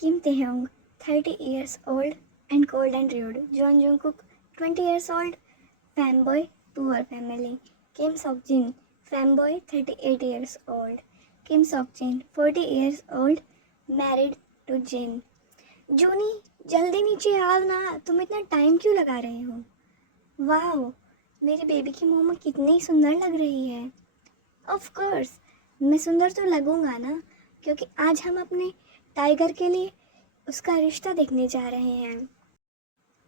Kim Taehyung, 30 years old and cold and rude. Jeon Jungkook, 20 years old, fanboy, poor family. Kim Seokjin, fanboy, 38 years old. Kim Seokjin, 40 years old, married to Jin. जूनी, जल्दी नीचे आओ ना, तुम इतना time क्यों लगा रहे हो? वाह, मेरी बेबी की मोम कितनी सुंदर लग रही है। ऑफ कोर्स, मैं सुंदर तो लगूंगा ना, क्योंकि आज हम अपने टाइगर के लिए उसका रिश्ता देखने जा रहे हैं।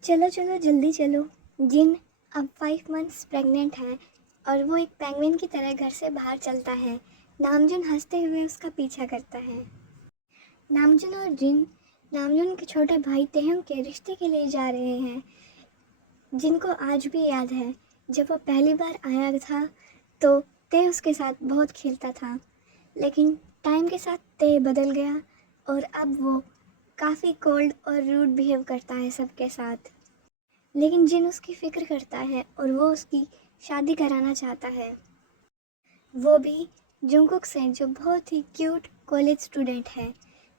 चलो चलो जल्दी चलो। जिन अब 5 मंथ्स प्रेग्नेंट है और वो एक पेंगुइन की तरह घर से बाहर चलता है। नामजुन हंसते हुए उसका पीछा करता है। नामजुन और जिन नामजुन के छोटे भाई तेहंग के रिश्ते के लिए जा रहे हैं। जिनको आज भी याद है जब वो पहली बार आया था तो ते उसके साथ बहुत खेलता था, लेकिन टाइम के साथ ते बदल गया और अब वो काफ़ी कोल्ड और रूड बिहेव करता है सबके साथ। लेकिन जिन उसकी फ़िक्र करता है और वो उसकी शादी कराना चाहता है, वो भी जंगकुक से जो बहुत ही क्यूट कॉलेज स्टूडेंट है।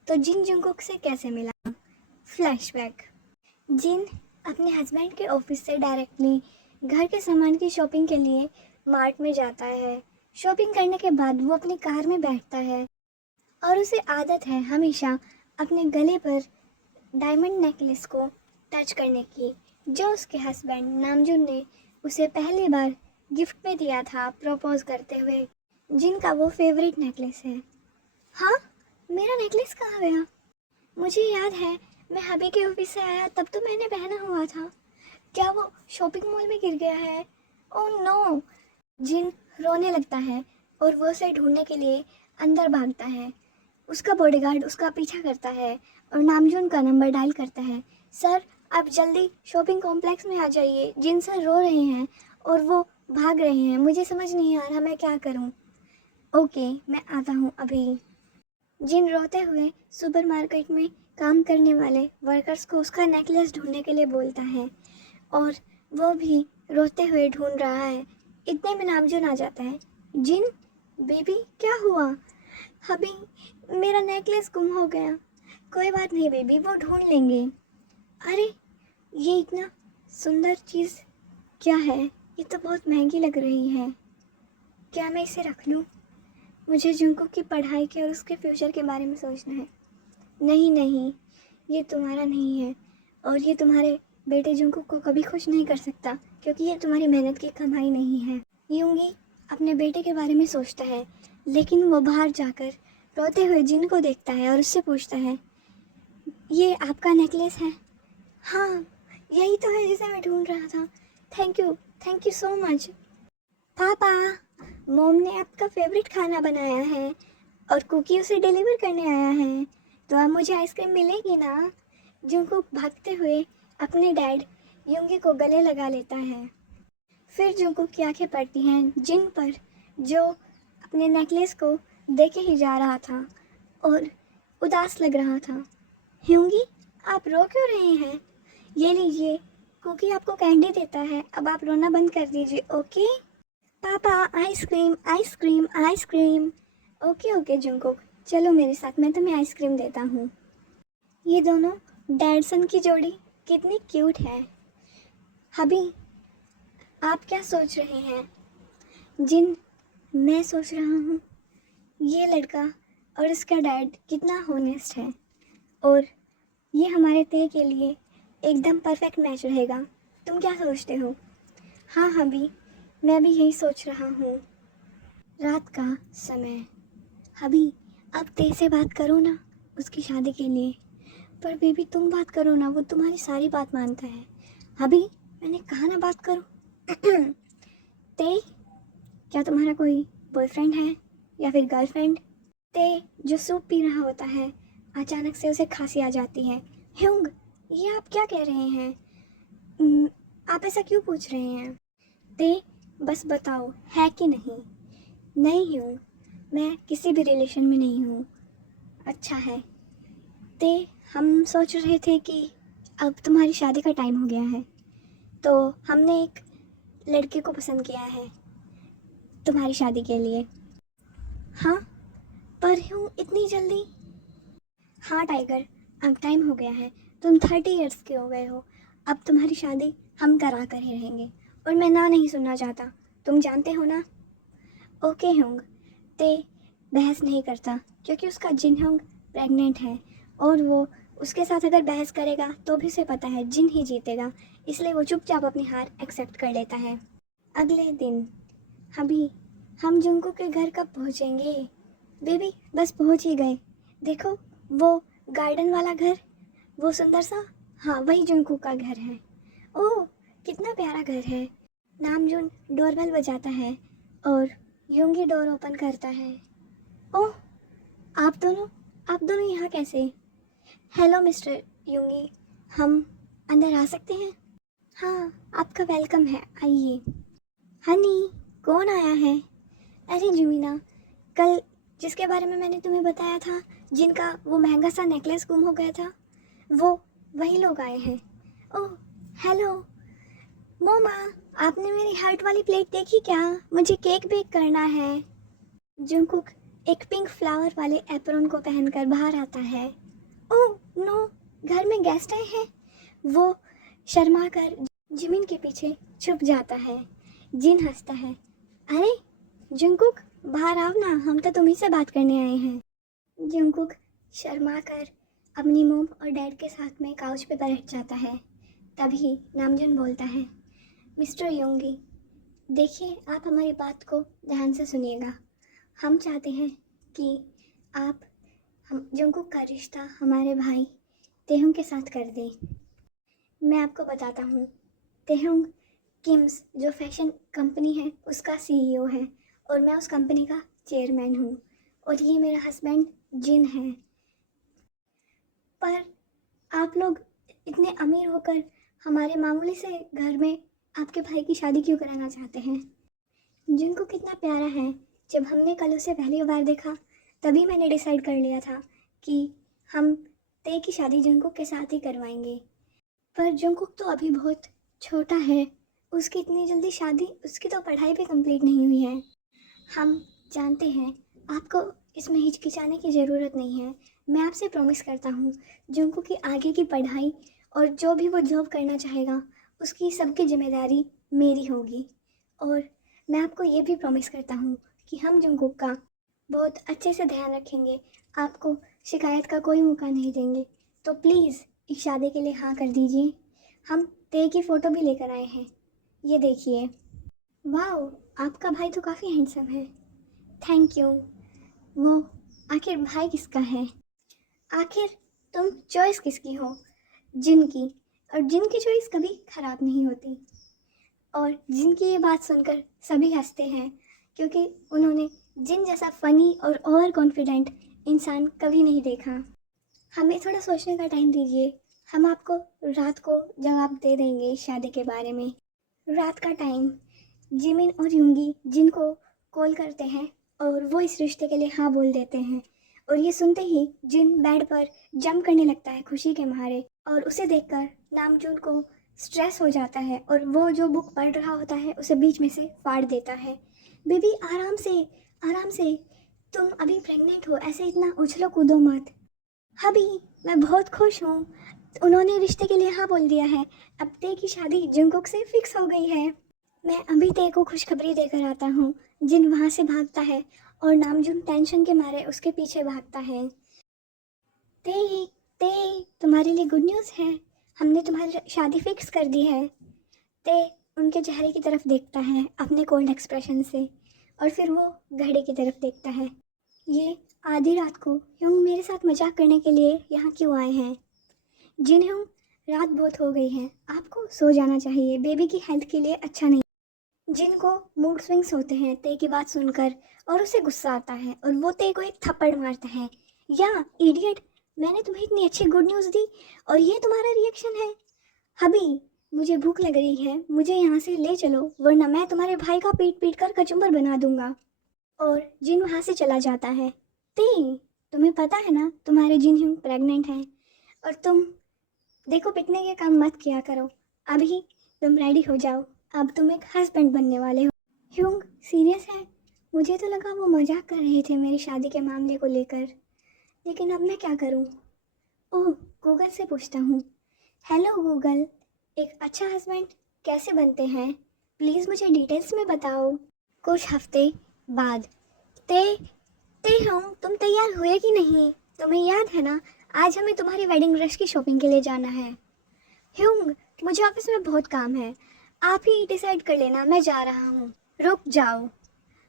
तो जिन जंगकुक से कैसे मिला? फ्लैशबैक। जिन अपने हस्बैंड के ऑफिस से डायरेक्टली घर के सामान की शॉपिंग के लिए मार्ट में जाता है। शॉपिंग करने के बाद वो अपनी कार में बैठता है और उसे आदत है हमेशा अपने गले पर डायमंड नेकलेस को टच करने की, जो उसके हस्बैंड नामजुन ने उसे पहली बार गिफ्ट में दिया था प्रपोज करते हुए, जिनका वो फेवरेट नेकलेस है। हाँ, मेरा नेकलेस कहाँ गया? मुझे याद है मैं हबी के ऑफिस से आया तब तो मैंने पहना हुआ था। क्या वो शॉपिंग मॉल में गिर गया है? Oh no! जिन रोने लगता है और वो उसे ढूंढने के लिए अंदर भागता है। उसका बॉडीगार्ड उसका पीछा करता है और नामजुन का नंबर डायल करता है। सर, आप जल्दी शॉपिंग कॉम्प्लेक्स में आ जाइए, जिन सर रो रहे हैं और वो भाग रहे हैं, मुझे समझ नहीं आ रहा मैं क्या करूं। ओके, मैं आता हूं अभी। जिन रोते हुए सुपरमार्केट में काम करने वाले वर्कर्स को उसका नेकलेस ढूंढने के लिए बोलता है और वो भी रोते हुए ढूंढ रहा है। इतने में नामजुन आ जाता है। जिन, बेबी क्या हुआ? अभी मेरा नेकलेस गुम हो गया। कोई बात नहीं बेबी, वो ढूंढ लेंगे। अरे, ये इतना सुंदर चीज़ क्या है? ये तो बहुत महंगी लग रही है। क्या मैं इसे रख लूँ? मुझे जुंको की पढ़ाई के और उसके फ्यूचर के बारे में सोचना है। नहीं नहीं, ये तुम्हारा नहीं है और ये तुम्हारे बेटे जुंको को कभी खुश नहीं कर सकता, क्योंकि ये तुम्हारी मेहनत की कमाई नहीं है। यूंगी अपने बेटे के बारे में सोचता है, लेकिन वो बाहर जाकर रोते हुए जिन को देखता है और उससे पूछता है, ये आपका नेकलेस है? हाँ, यही तो है जिसे मैं ढूंढ रहा था। Thank you so much. पापा, मॉम ने आपका फेवरेट खाना बनाया है और कुकी उसे डिलीवर करने आया है, तो अब मुझे आइसक्रीम मिलेगी ना? जंगकुक भागते हुए अपने डैड योंगी को गले लगा लेता है। फिर जंगकुक की आंखें पड़ती हैं जिन पर, जो अपने नेकलेस को देखे ही जा रहा था और उदास लग रहा था। ह्यूंगी, आप रो क्यों रहे हैं? ये लीजिए, कुकी आपको कैंडी देता है, अब आप रोना बंद कर दीजिए, ओके? पापा, ice cream ice cream ice cream. Okay okay Jungkook, चलो मेरे साथ, मैं तुम्हें आइसक्रीम देता हूँ। ये दोनों डैड सन की जोड़ी कितनी क्यूट है। हबी, आप क्या सोच रहे हैं? जिन, मैं सोच रहा हूँ ये लड़का और इसका डैड कितना होनेस्ट है और ये हमारे ते के लिए एकदम परफेक्ट मैच रहेगा। तुम क्या सोचते हो? हाँ हबी, मैं भी यही सोच रहा हूँ। रात का समय। हबी, अब ते से बात करो ना उसकी शादी के लिए। पर बेबी तुम बात करो ना, वो तुम्हारी सारी बात मानता है। हबी, मैंने कहा ना बात करो। ते, क्या तुम्हारा कोई बॉयफ्रेंड है या फिर गर्लफ्रेंड? ते, जो सूप पी रहा होता है, अचानक से उसे खांसी आ जाती है। ह्यूंग, ये आप क्या कह रहे हैं? आप ऐसा क्यों पूछ रहे हैं? ते, बस बताओ है कि नहीं? नहीं हूँ, मैं किसी भी रिलेशन में नहीं हूँ। अच्छा है। ते, हम सोच रहे थे कि अब तुम्हारी शादी का टाइम हो गया है, तो हमने एक लड़के को पसंद किया है तुम्हारी शादी के लिए। हाँ, पर हूँ इतनी जल्दी? हाँ टाइगर, अब टाइम हो गया है, तुम 30 इयर्स के हो गए हो, अब तुम्हारी शादी हम करा कर ही रहेंगे और मैं ना नहीं सुनना चाहता, तुम जानते हो ना। ओके होंग, ते बहस नहीं करता क्योंकि उसका जिन होंग प्रेग्नेंट है और वो उसके साथ अगर बहस करेगा तो भी उसे पता है जिन ही जीतेगा, इसलिए वो चुपचाप अपनी हार एक्सेप्ट कर लेता है। अगले दिन अभी हम जुंकू के घर कब पहुंचेंगे? बेबी बस पहुंच ही गए, देखो वो गार्डन वाला घर, वो सुंदर सा, हाँ वही जुंकू का घर है। ओह कितना प्यारा घर है। नामजुन डोरबेल बजाता है और यूंगी डोर ओपन करता है। ओह आप दोनों यहाँ कैसे? हेलो मिस्टर यूंगी, हम अंदर आ सकते हैं? हाँ आपका वेलकम है, आइए। हनी कौन आया है? अरे जुमीना, कल जिसके बारे में मैंने तुम्हें बताया था, जिनका वो महंगा सा नेकलेस गुम हो गया था, वो वही लोग आए हैं। ओह हेलो मोमा, आपने मेरी हार्ट वाली प्लेट देखी क्या? मुझे केक बेक करना है। जंकुक एक पिंक फ्लावर वाले एप्रोन को पहनकर बाहर आता है। ओह नो, घर में गेस्ट आए हैं। वो शर्मा कर जिमिन के पीछे छुप जाता है। जिन हंसता है। अरे जंकुक बाहर आओ ना, हम तो तुम्ही से बात करने आए हैं। जंकुक शर्मा कर अपनी मोम और डैड के साथ में काउच पे बैठ जाता है। तभी नामजुन बोलता है, मिस्टर योंगी, देखिए आप हमारी बात को ध्यान से सुनिएगा। हम चाहते हैं कि आप हम जंकुक का रिश्ता हमारे भाई तेहुंग के साथ कर दें। मैं आपको बताता हूँ, तेहुंग किम्स जो फैशन कंपनी है उसका सीईओ है और मैं उस कंपनी का चेयरमैन हूँ और ये मेरा हस्बैंड जिन है। पर आप लोग इतने अमीर होकर हमारे मामूली से घर में आपके भाई की शादी क्यों कराना चाहते हैं? जिनको कितना प्यारा है, जब हमने कल उसे पहली बार देखा तभी मैंने डिसाइड कर लिया था कि हम ते की शादी जंकुक के साथ ही करवाएंगे। पर जंकुक तो अभी बहुत छोटा है, उसकी इतनी जल्दी शादी, उसकी तो पढ़ाई भी कंप्लीट नहीं हुई है। हम जानते हैं, आपको इसमें हिचकिचाने की ज़रूरत नहीं है। मैं आपसे प्रॉमिस करता हूँ, जंकुक की आगे की पढ़ाई और जो भी वो जॉब करना चाहेगा उसकी सबकी जिम्मेदारी मेरी होगी। और मैं आपको ये भी प्रॉमिस करता हूँ कि हम जंकुक का बहुत अच्छे से ध्यान रखेंगे, आपको शिकायत का कोई मौका नहीं देंगे। तो प्लीज़ इस शादी के लिए हाँ कर दीजिए। हम ते की फ़ोटो भी लेकर आए हैं, ये देखिए। वाह, आपका भाई तो काफ़ी हैंडसम है। Thank you. वो आखिर भाई किसका है? आखिर तुम चॉइस किसकी हो? जिन की। और जिन की चॉइस कभी खराब नहीं होती। और जिन की ये बात सुनकर सभी हंसते हैं क्योंकि उन्होंने जिन जैसा फनी और ओवर कॉन्फिडेंट इंसान कभी नहीं देखा। हमें थोड़ा सोचने का टाइम दीजिए, हम आपको रात को जवाब दे देंगे इस शादी के बारे में। रात का टाइम, जिमिन और यूंगी जिनको कॉल करते हैं और वो इस रिश्ते के लिए हाँ बोल देते हैं। और ये सुनते ही जिन बेड पर जंप करने लगता है खुशी के मारे और उसे देखकर नामजून को स्ट्रेस हो जाता है और वो जो बुक पढ़ रहा होता है उसे बीच में से फाड़ देता है। बेबी आराम से, आराम से, तुम अभी प्रेग्नेंट हो, ऐसे इतना उछलो कूदो मत। अभी मैं बहुत खुश हूँ, उन्होंने रिश्ते के लिए हाँ बोल दिया है, अब ते की शादी जंकुक से फिक्स हो गई है। मैं अभी ते को खुशखबरी देकर आता हूँ। जिन वहाँ से भागता है और नामजुन टेंशन के मारे उसके पीछे भागता है। ते ते तुम्हारे लिए गुड न्यूज़ है, हमने तुम्हारी शादी फिक्स कर दी है। ते उनके चेहरे की तरफ देखता है अपने कोल्ड एक्सप्रेशन से और फिर वो घड़ी की तरफ देखता है। ये आधी रात को ह्यूंग मेरे साथ मजाक करने के लिए यहाँ क्यों आए हैं? जिन ह्यूंग, रात बहुत हो गई है, आपको सो जाना चाहिए, बेबी की हेल्थ के लिए अच्छा नहीं। जिनको मूड स्विंग्स होते हैं ते की बात सुनकर और उसे गुस्सा आता है और वो ते को एक थप्पड़ मारता है। या इडियट, मैंने तुम्हें इतनी अच्छी गुड न्यूज़ दी और ये तुम्हारा रिएक्शन है? अभी मुझे भूख लग रही है, मुझे यहाँ से ले चलो वरना मैं तुम्हारे भाई का पीट पीट कर कचुम्बर बना दूंगा। और जिन वहाँ से चला जाता है। ते, तुम्हें पता है ना तुम्हारे जिन ह्यूंग प्रेग्नेंट हैं और तुम देखो पिटने के काम मत किया करो। अभी तुम रेडी हो जाओ, अब तुम एक हस्बैंड बनने वाले हो। ह्यूंग सीरियस है? मुझे तो लगा वो मजाक कर रहे थे मेरी शादी के मामले को लेकर, लेकिन अब मैं क्या करूं? ओह, गूगल से पूछता हूँ। हेलो गूगल, एक अच्छा हस्बैंड कैसे बनते हैं? प्लीज़ मुझे डिटेल्स में बताओ। कुछ हफ्ते बाद। ते ते हम तुम तैयार हुए कि नहीं? तुम्हें याद है ना, आज हमें तुम्हारी वेडिंग ड्रेस की शॉपिंग के लिए जाना है। ह्यूंग, मुझे ऑफिस में बहुत काम है, आप ही डिसाइड कर लेना, मैं जा रहा हूँ। रुक जाओ।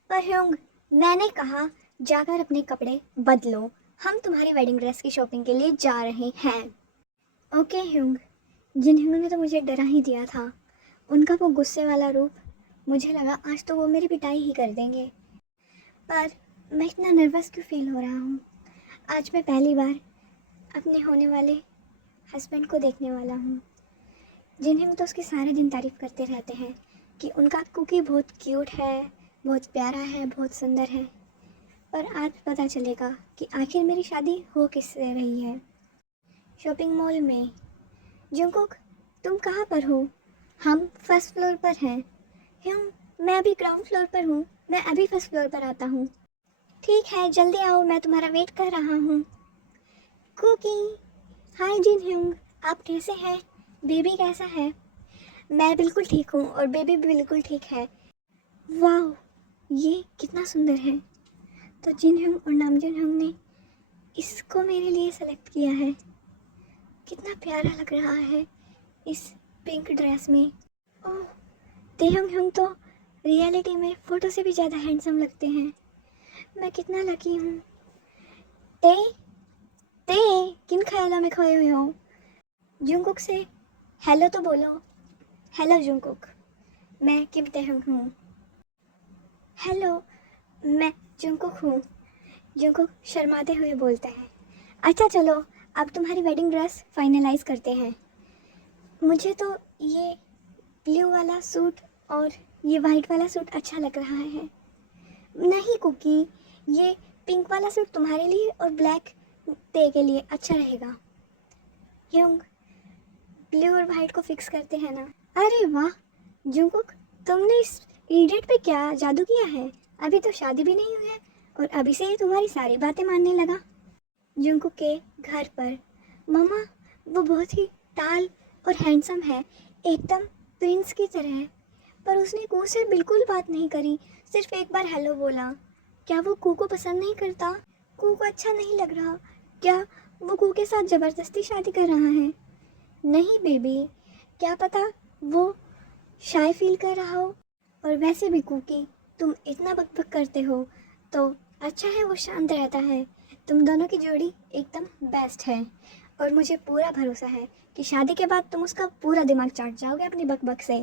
पर ह्यूंग, मैंने कहा जाकर अपने कपड़े बदलो, हम तुम्हारी वेडिंग ड्रेस की शॉपिंग के लिए जा रहे हैं। ओके ह्यूंग। जिन ह्यूंग ने तो मुझे डरा ही दिया था, उनका वो गुस्से वाला रूप, मुझे लगा आज तो वो मेरी पिटाई ही कर देंगे। पर मैं इतना नर्वस क्यों फील हो रहा हूँ? आज मैं पहली बार अपने होने वाले हस्बैंड को देखने वाला हूँ। जिन ह्यूंग तो उसकी सारे दिन तारीफ़ करते रहते हैं कि उनका कुकी बहुत क्यूट है, बहुत प्यारा है, बहुत सुंदर है। पर आज पता चलेगा कि आखिर मेरी शादी हो किससे रही है। शॉपिंग मॉल में। जंगकुक, तुम कहाँ पर हो? हम फर्स्ट फ्लोर पर हैं। ह्यूंग, मैं अभी ग्राउंड फ्लोर पर हूँ, मैं अभी फर्स्ट फ्लोर पर आता हूँ। ठीक है, जल्दी आओ, मैं तुम्हारा वेट कर रहा हूँ। कुकी। हाय जिन ह्यूंग, आप कैसे हैं? बेबी कैसा है? मैं बिल्कुल ठीक हूँ और बेबी भी बिल्कुल ठीक है। वाह, ये कितना सुंदर है। तो जिन ह्यूंग और नामजुन ह्यूंग ने इसको मेरे लिए सेलेक्ट किया है। कितना प्यारा लग रहा है इस पिंक ड्रेस में। ओह, तेहंग ह्यूंग तो रियलिटी में फ़ोटो से भी ज़्यादा हैंडसम लगते हैं। मैं कितना लकी हूँ। ते ते किन ख्यालों में खोए हुए हो? जुंगकुक से हेलो तो बोलो। हेलो जुंगकुक, मैं किम तेहंग हूँ। हेलो, मैं जुंगकुक हूँ। जुंगकुक शर्माते हुए बोलता है। अच्छा चलो, अब तुम्हारी वेडिंग ड्रेस फाइनलाइज करते हैं। मुझे तो ये ब्लू वाला सूट और ये वाइट वाला सूट अच्छा लग रहा है। नहीं कुकी, ये पिंक वाला सूट तुम्हारे लिए और ब्लैक ते के लिए अच्छा रहेगा। ह्यूंग, ब्लू और वाइट को फिक्स करते हैं ना? अरे वाह जुंगकुक, तुमने इस इडियट पे क्या जादू किया है? अभी तो शादी भी नहीं हुई है और अभी से ये तुम्हारी सारी बातें मानने लगा। जुंगकुक के घर पर। मम्मा, वो बहुत ही टाल और हैंडसम है, एकदम प्रिंस की तरह है। पर उसने कू से बिल्कुल बात नहीं करी, सिर्फ एक बार हेलो बोला। क्या वो कू को पसंद नहीं करता? कू को अच्छा नहीं लग रहा? क्या वो कू के साथ ज़बरदस्ती शादी कर रहा है? नहीं बेबी, क्या पता वो शाय फील कर रहा हो। और वैसे भी कुकी, तुम इतना बकबक करते हो तो अच्छा है वो शांत रहता है। तुम दोनों की जोड़ी एकदम बेस्ट है और मुझे पूरा भरोसा है कि शादी के बाद तुम उसका पूरा दिमाग चाट जाओगे अपनी बकबक से।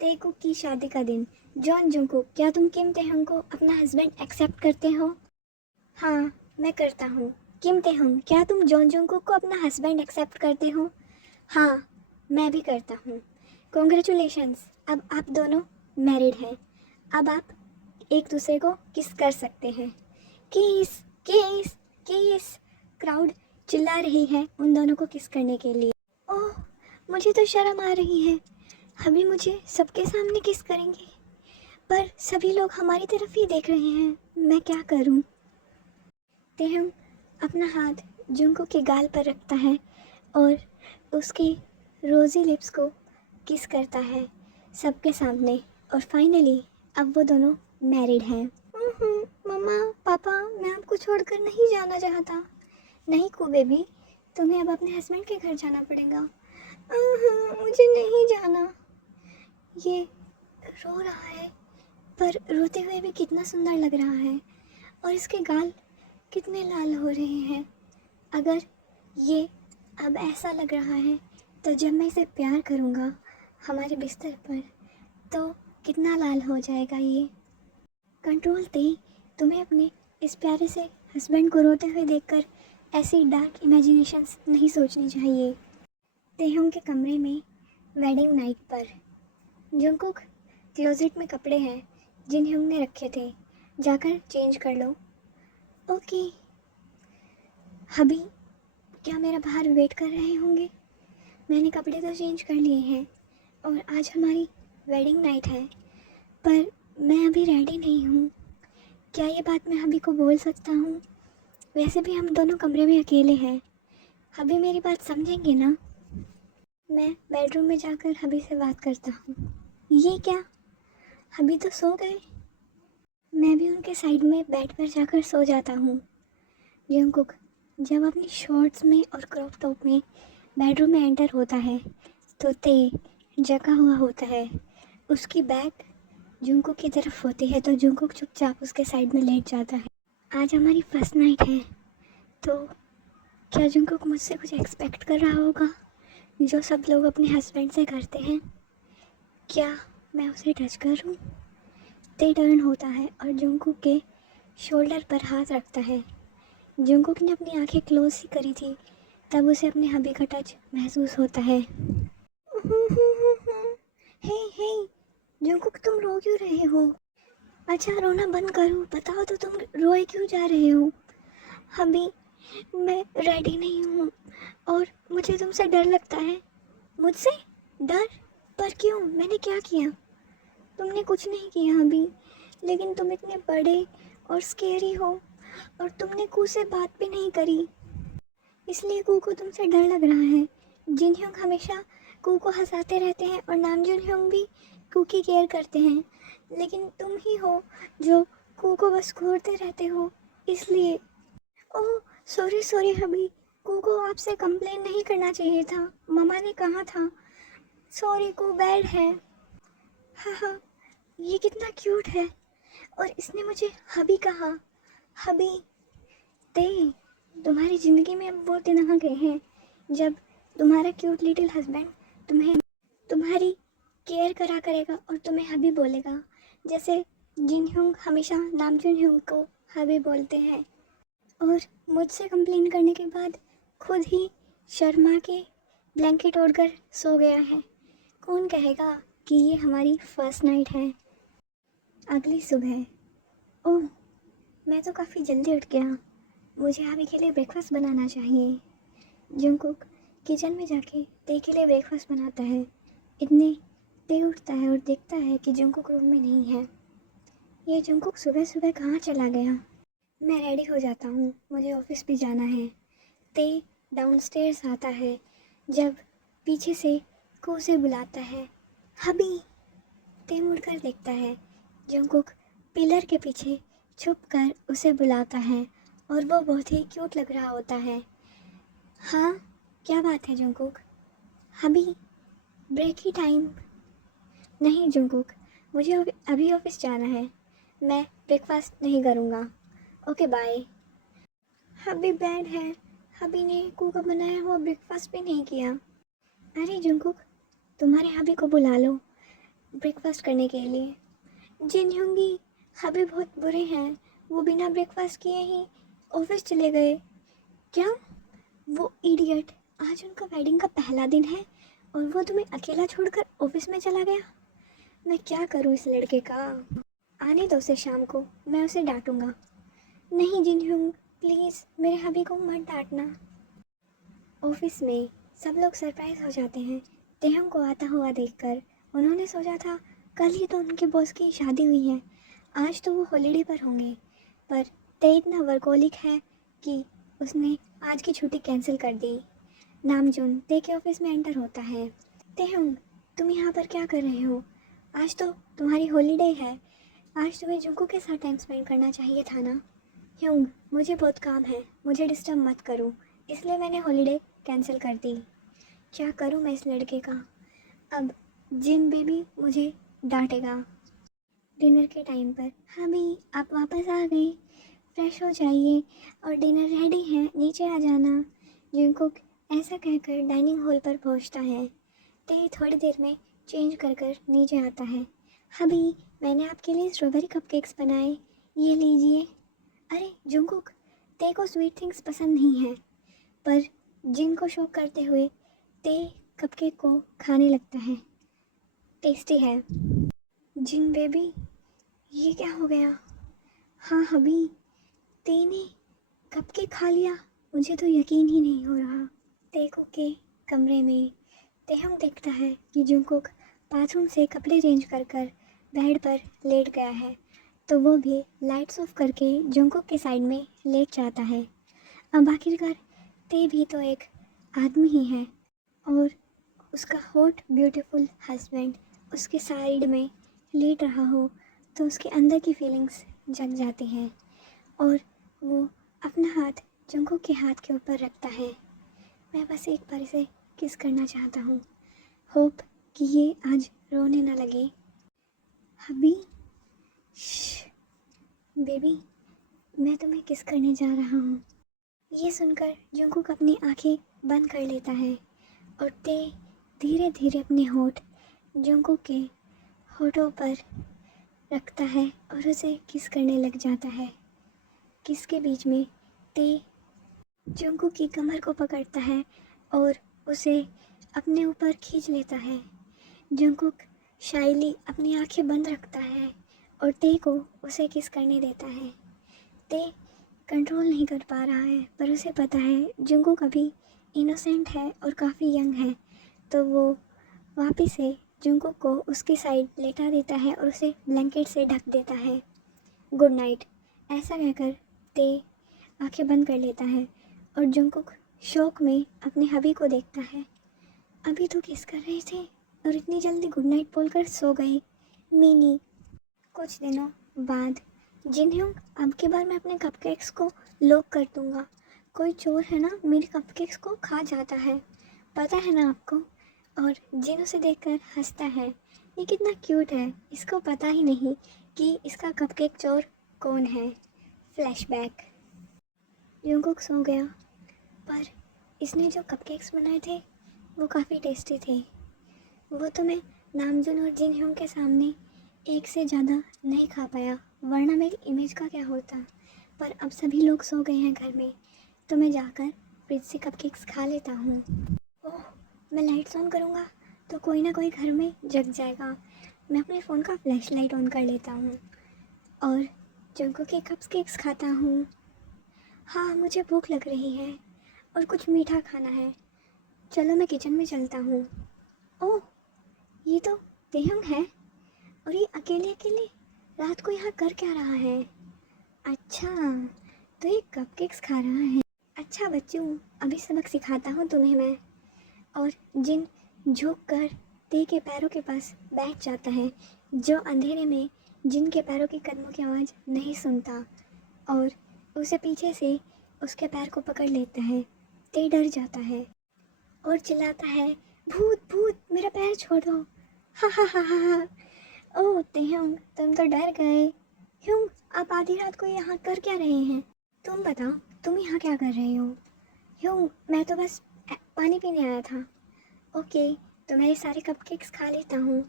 तेकुक की शादी का दिन। जॉन जंगकुक, क्या तुम किम तेहंग को अपना हस्बैंड एक्सेप्ट करते हो? हाँ, मैं करता हूँ। किम तेहंग, क्या तुम जॉन जंगकुक को अपना हस्बैंड एक्सेप्ट करते हो? हाँ, मैं भी करता हूँ। कॉन्ग्रेचुलेशंस, अब आप दोनों मैरिड हैं। अब आप एक दूसरे को किस कर सकते हैं। किस किस किस। क्राउड चिल्ला रही है उन दोनों को किस करने के लिए। ओह, मुझे तो शर्म आ रही है, अभी मुझे सबके सामने किस करेंगे। पर सभी लोग हमारी तरफ ही देख रहे हैं, मैं क्या करूं? तेहम अपना हाथ जुंको के गाल पर रखता है और उसके रोज़ी लिप्स को किस करता है सबके सामने। और फाइनली अब वो दोनों मैरिड हैं। मम्मा पापा, मैं आपको छोड़कर नहीं जाना चाहता। नहीं को बेबी, तुम्हें अब अपने हस्बैंड के घर जाना पड़ेगा। मुझे नहीं जाना। ये रो रहा है, पर रोते हुए भी कितना सुंदर लग रहा है और इसके गाल कितने लाल हो रहे हैं। अगर ये अब ऐसा लग रहा है तो जब मैं इसे प्यार करूँगा हमारे बिस्तर पर तो कितना लाल हो जाएगा ये। कंट्रोल ते, तुम्हें अपने इस प्यारे से हस्बैंड को रोते हुए देखकर ऐसी डार्क इमेजिनेशंस नहीं सोचनी चाहिए। तेहंग के कमरे में वेडिंग नाइट पर। जंगकुक, क्लोजेट में कपड़े हैं जिन ह्यूंग ने रखे थे, जाकर चेंज कर लो। ओके। अभी क्या मेरा बाहर वेट कर रहे होंगे? मैंने कपड़े तो चेंज कर लिए हैं और आज हमारी वेडिंग नाइट है, पर मैं अभी रेडी नहीं हूँ। क्या ये बात मैं अभी को बोल सकता हूँ? वैसे भी हम दोनों कमरे में अकेले हैं। हबी मेरी बात समझेंगे ना? मैं बेडरूम में जाकर हबी से बात करता हूँ। ये क्या? हबी तो सो गए। मैं भी उनके साइड में बेड पर जाकर सो जाता हूँ। जंगकुक जब अपनी शॉर्ट्स में और क्रॉप टॉप में बेडरूम में एंटर होता है तो ते जगा हुआ होता है। उसकी बैक जंगकुक की तरफ होती है तो जंगकुक चुपचाप उसके साइड में लेट जाता है। आज हमारी फर्स्ट नाइट है तो क्या जंगकुक मुझसे कुछ एक्सपेक्ट कर रहा होगा जो सब लोग अपने हस्बैंड से करते हैं? क्या मैं उसे टच करूं? ते टर्न होता है और जंगकुक के शोल्डर पर हाथ रखता है। जंगकुक ने अपनी आंखें क्लोज ही करी थी तब उसे अपने हबी का टच महसूस होता है। हे हे जंगकुक, तुम रो क्यों रहे हो? अच्छा, रोना बंद करो। बताओ तो तुम रोए क्यों जा रहे हो? हबी, मैं रेडी नहीं हूँ और मुझे तुमसे डर लगता है। मुझसे डर? पर क्यों? मैंने क्या किया? तुमने कुछ नहीं किया हबी, लेकिन तुम इतने बड़े और स्केरी हो और तुमने कू से बात भी नहीं करी, इसलिए कू को तुमसे डर लग रहा है। जिन ह्योंग हमेशा कू को हंसाते रहते हैं और नाम जुन ह्योंग भी कू की केयर करते हैं, लेकिन तुम ही हो जो कू को बस घूरते रहते हो, इसलिए। ओह सॉरी सॉरी हबी, कू को आपसे कंप्लेन नहीं करना चाहिए था, ममा ने कहा था। सॉरी, कू बैड है। हाँ हाँ, ये कितना क्यूट है और इसने मुझे हबी कहा। हबी, ते तुम्हारी ज़िंदगी में अब वो दिन आ गए हैं जब तुम्हारा क्यूट लिटिल हस्बैंड तुम्हें तुम्हारी केयर करा करेगा और तुम्हें हबी बोलेगा, जैसे जिन ह्योंग हमेशा नाम जुन ह्योंग को हबी बोलते हैं। और मुझसे कंप्लेन करने के बाद खुद ही शर्मा के ब्लैंकेट ओढ़कर सो गया है। कौन कहेगा कि ये हमारी फर्स्ट नाइट है? अगली सुबह, ओह मैं तो काफ़ी जल्दी उठ गया, मुझे अभी के लिए ब्रेकफास्ट बनाना चाहिए। जंगकुक किचन में जाके ते के लिए ब्रेकफास्ट बनाता है। इतने ते उठता है और देखता है कि जंगकुक रूम में नहीं है। ये जंगकुक सुबह सुबह कहाँ चला गया? मैं रेडी हो जाता हूँ, मुझे ऑफिस भी जाना है। ते डाउनस्टेयर्स आता है जब पीछे से कू से बुलाता है, हबी। ते मुड़कर देखता है, जंगकुक पिलर के पीछे छुपकर उसे बुलाता है और वो बहुत ही क्यूट लग रहा होता है। हाँ, क्या बात है जंगकुक? हबी, ब्रेक की टाइम। नहीं जंगकुक, मुझे अभी ऑफिस जाना है, मैं ब्रेकफास्ट नहीं करूँगा। Okay bye. हबी बैड है, हबी ने कू का बनाया हुआ ब्रेकफास्ट भी नहीं किया। अरे जंगकुक, तुम्हारे हबी को बुला लो ब्रेकफास्ट करने के लिए। जिन होंगी, हबी बहुत बुरे हैं, वो बिना ब्रेकफास्ट किए ही ऑफिस चले गए। क्या? वो इडियट, आज उनका वेडिंग का पहला दिन है और वो तुम्हें अकेला छोड़कर ऑफिस में चला गया। मैं क्या करूँ इस लड़के का? आने दो उसे शाम को, मैं उसे डांटूंगा। नहीं जिनह्यूंग, प्लीज़ मेरे हबी को मत डांटना। ऑफिस में सब लोग सरप्राइज हो जाते हैं तेहंग को आता हुआ देखकर। उन्होंने सोचा था कल ही तो उनके बॉस की शादी हुई है, आज तो वो हॉलीडे पर होंगे, पर ते इतना वर्कोलिक है कि उसने आज की छुट्टी कैंसिल कर दी। नामजुन ते के ऑफिस में एंटर होता है। तेहंग, तुम यहाँ पर क्या कर रहे हो? आज तो तुम्हारी हॉलीडे है, आज तुम्हें जुंकू के साथ टाइम स्पेंड करना चाहिए था ना। ह्यूंग, मुझे बहुत काम है, मुझे डिस्टर्ब मत करो, इसलिए मैंने हॉलीडे कैंसिल कर दी। क्या करूँ मैं इस लड़के का? अब जिन बेबी मुझे डांटेगा। डिनर के टाइम पर, हबी आप वापस आ गए, फ्रेश हो जाइए और डिनर रेडी है, नीचे आ जाना। जंगकुक ऐसा कहकर डाइनिंग हॉल पर पहुंचता है। ते थोड़ी देर में चेंज कर कर नीचे आता है। हबी, मैंने आपके लिए स्ट्रॉबेरी कपकेक्स बनाए, ये लीजिए। अरे जंगकुक, ते को स्वीट थिंग्स पसंद नहीं है, पर जिन को शौक करते हुए ते कपकेक को खाने लगता है। टेस्टी है। जिन बेबी, ये क्या हो गया? हाँ हबी, ते ने कपकेक खा लिया, मुझे तो यकीन ही नहीं हो रहा। तेको के कमरे में तेहम देखता है कि जंगकुक बाथरूम से कपड़े चेंज कर कर बेड पर लेट गया है, तो वो भी लाइट्स ऑफ करके जंगकुक के साइड में लेट जाता है। अब आखिरकार ते भी तो एक आदमी ही है और उसका हॉट ब्यूटीफुल हस्बैंड उसके साइड में लेट रहा हो तो उसके अंदर की फीलिंग्स जग जाती हैं और वो अपना हाथ जंगकुक के हाथ के ऊपर रखता है। मैं बस एक बार इसे किस करना चाहता हूँ। होप कि ये आज रोने ना लगे। हबी, बेबी, मैं तुम्हें किस करने जा रहा हूँ। ये सुनकर जंगकुक अपनी आंखें बंद कर लेता है और ते धीरे धीरे अपने होठ जंगकुक के होठों पर रखता है और उसे किस करने लग जाता है। किस के बीच में ते जंगकुक की कमर को पकड़ता है और उसे अपने ऊपर खींच लेता है। जंगकुक शाइली अपनी आंखें बंद रखता है और ते को उसे किस करने देता है। ते कंट्रोल नहीं कर पा रहा है पर उसे पता है जंगकुक अभी इनोसेंट है और काफ़ी यंग है, तो वो वापस से जंगकुक को उसकी साइड लेटा देता है और उसे ब्लैंकेट से ढक देता है। गुड नाइट ऐसा कहकर ते आंखें बंद कर लेता है और जंगकुक शौक में अपने हबी को देखता है। अभी तो किस कर रहे थे और इतनी जल्दी गुड नाइट बोलकर सो गए। मीनी। कुछ दिनों बाद जिनह्यूंग, अब की बार मैं अपने कपकेक्स को लॉक कर दूंगा। कोई चोर है ना मेरे कपकेक्स को खा जाता है, पता है ना आपको। और जिन उसे देखकर हंसता है। ये कितना क्यूट है, इसको पता ही नहीं कि इसका कपकेक चोर कौन है। फ्लैशबैक। जंगकुक सो गया पर इसने जो कपकेक्स बनाए थे वो काफ़ी टेस्टी थे। वो तो मैं नामजून और जिनह्यूंग के सामने एक से ज़्यादा नहीं खा पाया, वरना मेरी इमेज का क्या होता। पर अब सभी लोग सो गए हैं घर में, तो मैं जाकर फ्रिज से कपकेक्स खा लेता हूँ। ओह, मैं लाइट्स ऑन करूँगा तो कोई ना कोई घर में जग जाएगा। मैं अपने फ़ोन का फ्लैश लाइट ऑन कर लेता हूँ और जंगकुक के कपकेक्स खाता हूँ। हाँ, मुझे भूख लग रही है और कुछ मीठा खाना है। चलो मैं किचन में चलता हूँ। ओह, ये तो तेहंग है और ये अकेले अकेले रात को यहाँ कर क्या रहा है। अच्छा, तो ये कपकेक्स खा रहा है। अच्छा बच्चों, अभी सबक सिखाता हूँ तुम्हें मैं। और जिन झुक कर ते के पैरों के पास बैठ जाता है, जो अंधेरे में जिन के पैरों की कदमों की आवाज़ नहीं सुनता, और उसे पीछे से उसके पैर को पकड़ लेता है। ते डर जाता है और चिल्लाता है, भूत भूत मेरा पैर छोड़ दो। हा हा हा हा हा। ओह तेहंग, तुम तो डर गए। ह्यूंग, आप आधी रात को यहाँ कर क्या रहे हैं। तुम बताओ, तुम यहाँ क्या कर रहे हो। ह्यूंग, मैं तो बस पानी पीने आया था। ओके, तो मैं ये सारे कपकेक्स खा लेता हूँ।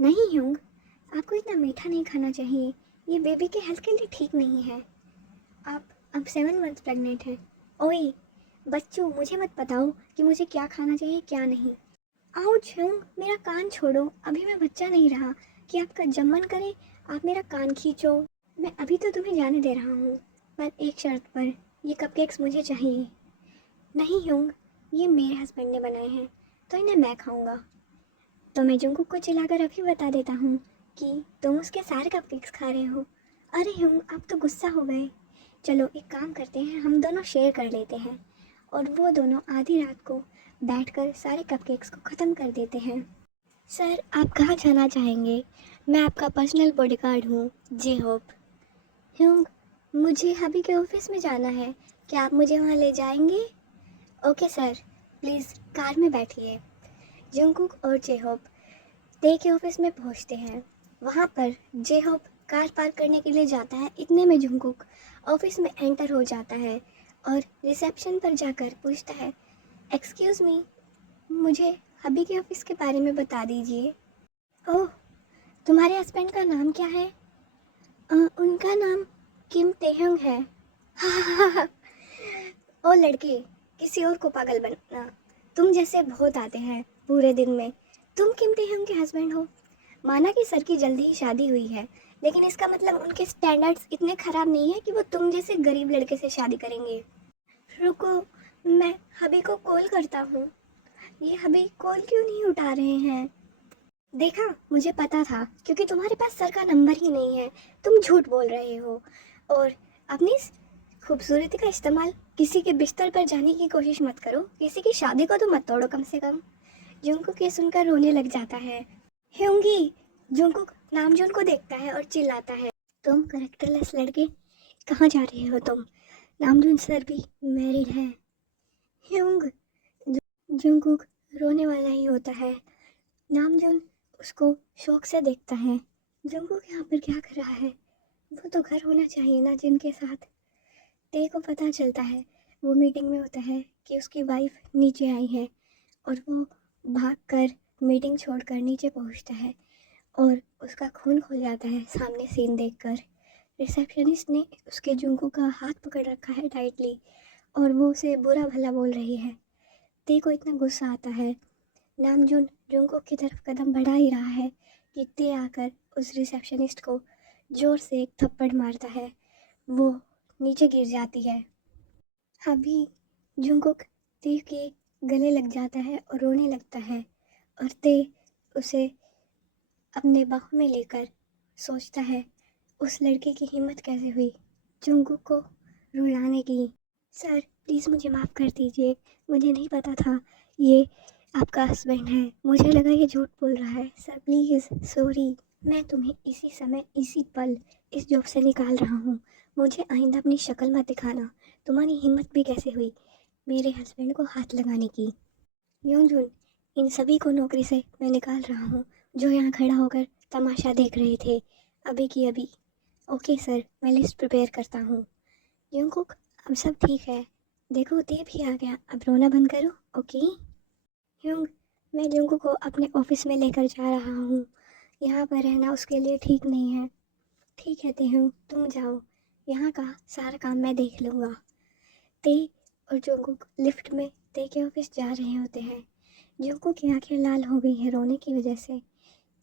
नहीं ह्यूंग, आपको इतना मीठा नहीं खाना चाहिए, ये बेबी के हेल्थ के लिए ठीक नहीं है। आप अब 7 मंथ प्रेग्नेंट हैं। ओए बच्चों, मुझे मत बताओ कि मुझे क्या खाना चाहिए क्या नहीं। आउच ह्यूंग, मेरा कान छोड़ो, अभी मैं बच्चा नहीं रहा कि आपका जब मन करे आप मेरा कान खींचो। मैं अभी तो तुम्हें जाने दे रहा हूँ, पर एक शर्त पर, ये कपकेक्स मुझे चाहिए। नहीं ह्यूंग, ये मेरे हस्बैंड ने बनाए हैं तो इन्हें मैं खाऊंगा। तो मैं जंगकुक को चिल्लाकर अभी बता देता हूँ कि तुम उसके सारे कपकेक्स खा रहे हो। अरे ह्यूंग, आप तो गुस्सा हो गए। चलो एक काम करते हैं, हम दोनों शेयर कर लेते हैं। और वो दोनों आधी रात को बैठकर सारे कपकेक्स को ख़त्म कर देते हैं। सर, आप कहाँ जाना चाहेंगे। मैं आपका पर्सनल बॉडीगार्ड हूँ, जे होप। ह्यूंग, मुझे हबी के ऑफिस में जाना है, क्या आप मुझे वहाँ ले जाएंगे। ओके सर, प्लीज़ कार में बैठिए। जंगकुक और जे होप ते के ऑफिस में पहुँचते हैं। वहाँ पर जे होप कार पार्क करने के लिए जाता है, इतने में जंगकुक ऑफिस में एंटर हो जाता है और रिसेप्शन पर जाकर पूछता है, एक्सक्यूज़ मी, मुझे हबी के ऑफिस के बारे में बता दीजिए। ओह, तुम्हारे हस्बैंड का नाम क्या है। उनका नाम किम तेहंग है। ओ लड़के, किसी और को पागल बनना, तुम जैसे बहुत आते हैं पूरे दिन में। तुम किम तेहंग के हस्बैंड हो। माना कि सर की जल्दी ही शादी हुई है, लेकिन इसका मतलब उनके स्टैंडर्ड्स इतने ख़राब नहीं है कि वो तुम जैसे गरीब लड़के से शादी करेंगे। रुको, मैं हबी को कॉल करता हूँ। ये हबी कॉल क्यों नहीं उठा रहे हैं। देखा, मुझे पता था, क्योंकि तुम्हारे पास सर का नंबर ही नहीं है। तुम झूठ बोल रहे हो और अपनी खूबसूरती का इस्तेमाल किसी के बिस्तर पर जाने की कोशिश मत करो, किसी की शादी को तो मत तोड़ो कम से कम। जंगकुक ये सुनकर रोने लग जाता है। ह्योंगी, जंगकुक नामजून को देखता है और चिल्लाता है, तुम करेक्टरलेस लड़के, कहाँ जा रहे हो तुम? नामजून सर भी मैरिड है। ह्योंग, जंगकुक रोने वाला ही होता है। नामजून उसको शौक से देखता है। जंगकुक यहाँ पर क्या कर रहा है? वो तो घर होना चाहिए ना जिनके साथ। ते को पता चलता है, वो मीटिंग में होता है कि उसकी वाइफ नीचे आई है और वो भागकर मीटिंग छोड़कर नीचे पहुंचता है और उसका खून खुल जाता है सामने सीन देखकर। रिसेप्शनिस्ट ने उसके जुंकू का हाथ पकड़ रखा है टाइटली और वो उसे बुरा भला बोल रही है। ते को इतना गुस्सा आता है। नामजून जुंकू की तरफ कदम बढ़ा ही रहा है कि ते आकर उस रिसेप्शनिस्ट को जोर से एक थप्पड़ मारता है। वो नीचे गिर जाती है। अभी जुंकुक ते के गले लग जाता है और रोने लगता है और ते उसे अपने बाहों में लेकर सोचता है, उस लड़के की हिम्मत कैसे हुई जुंकुक को रुलाने की। सर प्लीज़ मुझे माफ़ कर दीजिए, मुझे नहीं पता था ये आपका हस्बैंड है, मुझे लगा ये झूठ बोल रहा है। सर प्लीज़ सॉरी, मैं तुम्हें इसी समय इसी पल इस जॉब से निकाल रहा हूँ। मुझे आइंदा अपनी शक्ल मत दिखाना। तुम्हारी हिम्मत भी कैसे हुई मेरे हस्बैंड को हाथ लगाने की? योंजुन, इन सभी को नौकरी से मैं निकाल रहा हूँ जो यहाँ खड़ा होकर तमाशा देख रहे थे अभी की अभी। ओके सर, मैं लिस्ट प्रिपेयर करता हूँ। योंकुक, अब सब ठीक है, देखो ते भी आ गया, अब रोना बंद करो। ओके ह्यूंग, मैं जोंगू को अपने ऑफिस में लेकर जा रहा हूँ, यहाँ पर रहना उसके लिए ठीक नहीं है। ठीक है तेहुंग, तुम जाओ, यहाँ का सारा काम मैं देख लूँगा। ते और जोंगकुक लिफ्ट में ते के ऑफिस जा रहे होते हैं। जोंगकुक की आंखें लाल हो गई हैं रोने की वजह से।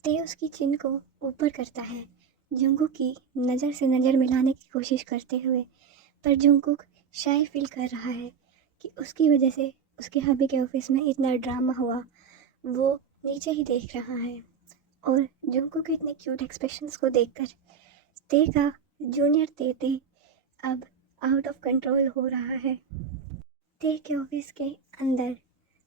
ते उसकी चिन को ऊपर करता है जोंगकुक की नज़र से नज़र मिलाने की कोशिश करते हुए, पर जोंगकुक शाय फील कर रहा है कि उसकी वजह से उसके हबी के ऑफिस में इतना ड्रामा हुआ। वो नीचे ही देख रहा है और जोंगकुक के इतने क्यूट एक्सप्रेशंस को देखकर ते का जूनियर ते अब आउट ऑफ कंट्रोल हो रहा है। ते के ऑफिस के अंदर,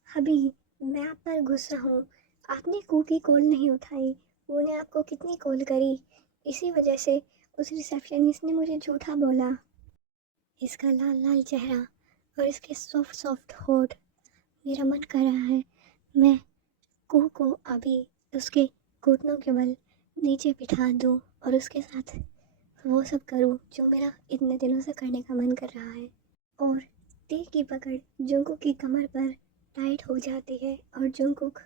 अभी मैं आप पर गुस्सा हूँ, आपने कू की कॉल नहीं उठाई, वो ने आपको कितनी कॉल करी, इसी वजह से उस रिसेप्शनिस्ट ने मुझे झूठा बोला। इसका लाल लाल चेहरा और इसके सॉफ्ट सॉफ्ट होठ, मेरा मन कर रहा है मैं कू को अभी उसके घुटनों के बल नीचे बिठा दूँ और उसके साथ वो सब करूँ जो मेरा इतने दिनों से करने का मन कर रहा है। और ते की पकड़ जंकुक की कमर पर टाइट हो जाती है और जंकुक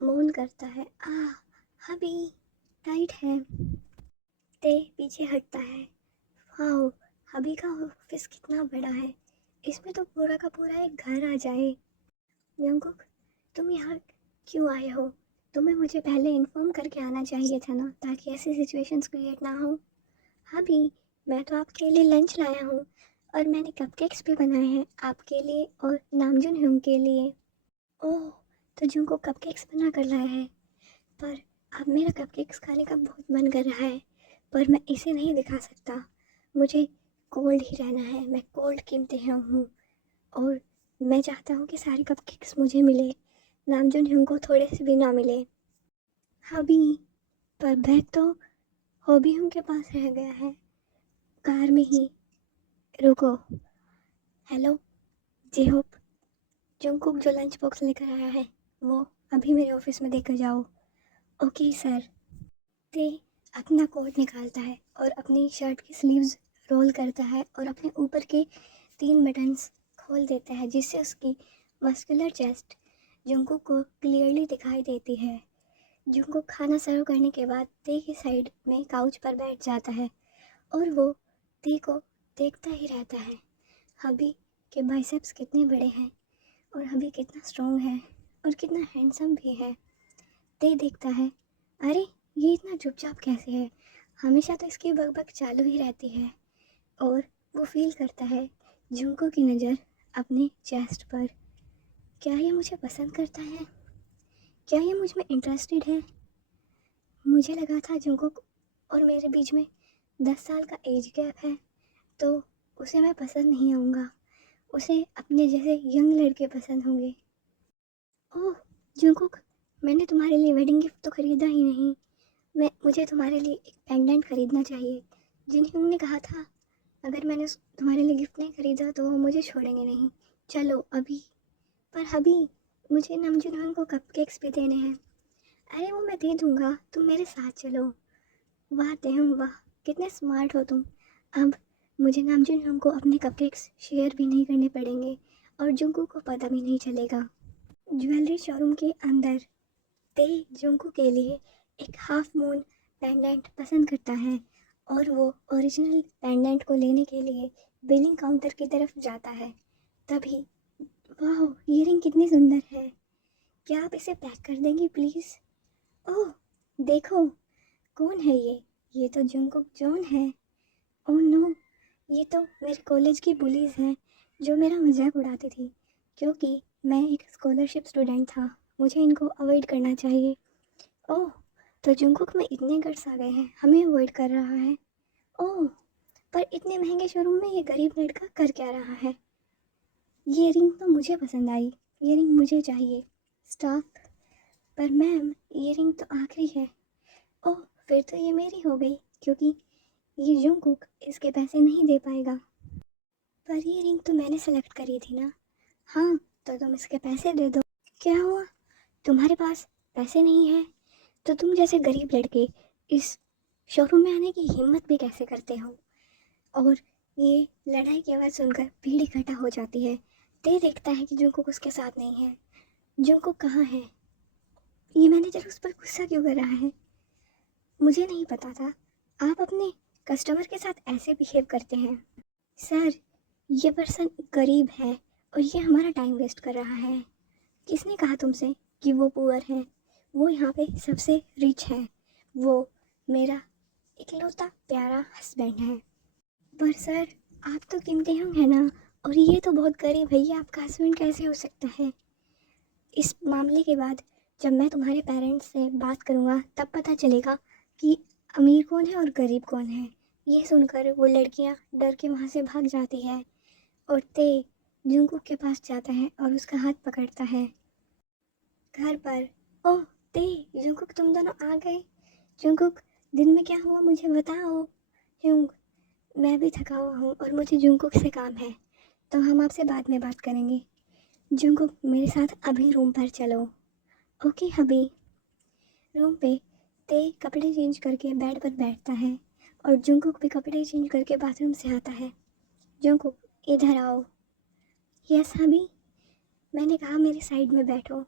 मौन करता है, अभी टाइट है। ते पीछे हटता है। वाओ, अभी का ऑफिस कितना बड़ा है, इसमें तो पूरा का पूरा एक घर आ जाए। जंकुक, तुम यहाँ क्यों आए हो? तुम्हें मुझे पहले इन्फॉर्म करके आना चाहिए था ना, ताकि ऐसी सिचुएशंस क्रिएट ना हो। अभी मैं तो आपके लिए लंच लाया हूँ और मैंने कपकेक्स भी बनाए हैं आपके लिए और नामजुन ह्यूंग के लिए। ओह, तो जुंको कपकेक्स बना कर लाया है, पर अब मेरा कपकेक्स खाने का बहुत मन कर रहा है, पर मैं इसे नहीं दिखा सकता। मुझे कोल्ड ही रहना है, मैं कोल्ड कीमते हूँ और मैं चाहता हूँ कि सारे कपकेक्स मुझे मिले, नामजुन ह्यूंग को थोड़े से भी ना मिले। अभी पर बैग तो हॉबी ह्यूंग के पास रह गया है, कार में ही। रुको, हेलो जी होप, जंगकुक जो लंच बॉक्स लेकर आया है वो अभी मेरे ऑफिस में देकर जाओ। Okay sir. ते अपना कोट निकालता है और अपनी शर्ट की स्लीव्स रोल करता है और अपने ऊपर के 3 बटन्स खोल देता है, जिससे उसकी मस्कुलर चेस्ट जंगकुक को क्लियरली दिखाई देती है। जंगकुक खाना सर्व करने के बाद ते की साइड में काउच पर बैठ जाता है और वो ते को देखता ही रहता है। हबी के बाइसेप्स कितने बड़े हैं और हबी कितना स्ट्रॉन्ग है और कितना हैंडसम भी है। ते देखता है, अरे ये इतना चुपचाप कैसे है, हमेशा तो इसकी बकबक चालू ही रहती है। और वो फील करता है जुंको की नज़र अपने चेस्ट पर। क्या ये मुझे पसंद करता है? क्या ये मुझ में इंटरेस्टेड है? मुझे लगा था जुंको और मेरे बीच में 10 साल का एज गैप है, तो उसे मैं पसंद नहीं आऊँगा, उसे अपने जैसे यंग लड़के पसंद होंगे। ओह जंगकुक, मैंने तुम्हारे लिए वेडिंग गिफ्ट तो खरीदा ही नहीं, मुझे तुम्हारे लिए एक पेंडेंट खरीदना चाहिए। जिनह्यूंग ने कहा था अगर मैंने तुम्हारे लिए गिफ्ट नहीं खरीदा तो वो मुझे छोड़ेंगे नहीं। चलो अभी। पर अभी मुझे नमजून को कपकेक्स भी देने हैं। अरे वो मैं दे दूंगा, तुम मेरे साथ चलो। वाह तेहंग वाह, कितने स्मार्ट हो तुम। अब मुझे नामजून को अपने कपकेक्स शेयर भी नहीं करने पड़ेंगे और जुंकू को पता भी नहीं चलेगा। ज्वेलरी शोरूम के अंदर ते जुंकू के लिए एक हाफ मून पेंडेंट पसंद करता है और वो ओरिजिनल पेंडेंट को लेने के लिए बिलिंग काउंटर की तरफ जाता है। तभी वाह, ये रिंग कितनी सुंदर है, क्या आप इसे पैक कर देंगी प्लीज़? ओह देखो, कौन है ये तो जंगकुक जॉन है। ओह नो, ये तो मेरे कॉलेज की बुलीज हैं जो मेरा मजाक उड़ाती थी, क्योंकि मैं एक स्कॉलरशिप स्टूडेंट था, मुझे इनको अवॉइड करना चाहिए। ओह, तो जंगकुक में इतने गट्स आ गए हैं, हमें अवॉइड कर रहा है। ओह, पर इतने महंगे शोरूम में ये गरीब लड़का कर क्या रहा है? ये रिंग तो मुझे पसंद आई, ये रिंग मुझे चाहिए। स्टाफ, पर मैम ये रिंग तो आखिरी है। ओह, फिर तो ये मेरी हो गई, क्योंकि ये जंगकुक इसके पैसे नहीं दे पाएगा। पर ये रिंग तो मैंने सेलेक्ट करी थी ना। हाँ, तो तुम इसके पैसे दे दो। क्या हुआ, तुम्हारे पास पैसे नहीं है तो तुम जैसे गरीब लड़के इस शोरूम में आने की हिम्मत भी कैसे करते हो? और ये लड़ाई की आवाज़ सुनकर भीड़ इकट्ठा हो जाती है। ते देखता है कि जंगकुक उसके साथ नहीं है। जंगकुक कहाँ है? ये मैनेजर उस पर गुस्सा क्यों कर रहा है? मुझे नहीं पता था आप अपने कस्टमर के साथ ऐसे बिहेव करते हैं। सर, ये पर्सन गरीब है और ये हमारा टाइम वेस्ट कर रहा है। किसने कहा तुमसे कि वो पुअर है? वो यहाँ पे सबसे रिच है, वो मेरा इकलौता प्यारा हस्बैंड है। पर सर, आप तो किम तेहंग है ना, और ये तो बहुत गरीब है, ये आपका हस्बैंड कैसे हो सकता है? इस मामले के बाद जब मैं तुम्हारे पेरेंट्स से बात करूँगा तब पता चलेगा कि अमीर कौन है और गरीब कौन है। ये सुनकर वो लड़कियाँ डर के वहाँ से भाग जाती है और ते जंगकुक के पास जाता है और उसका हाथ पकड़ता है। घर पर, ओह ते, जंगकुक तुम दोनों आ गए। जंगकुक, दिन में क्या हुआ मुझे बताओ। जंग, मैं भी थका हुआ हूँ और मुझे जंगकुक से काम है, तो हम आपसे बाद में बात करेंगे। जंगकुक, मेरे साथ अभी रूम पर चलो। ओके हबी। रूम पे ते कपड़े चेंज करके बेड पर बैठता है और जंगकुक भी कपड़े चेंज करके बाथरूम से आता है। जंगकुक, इधर आओ। यस हबी, मैंने कहा मेरे साइड में बैठो।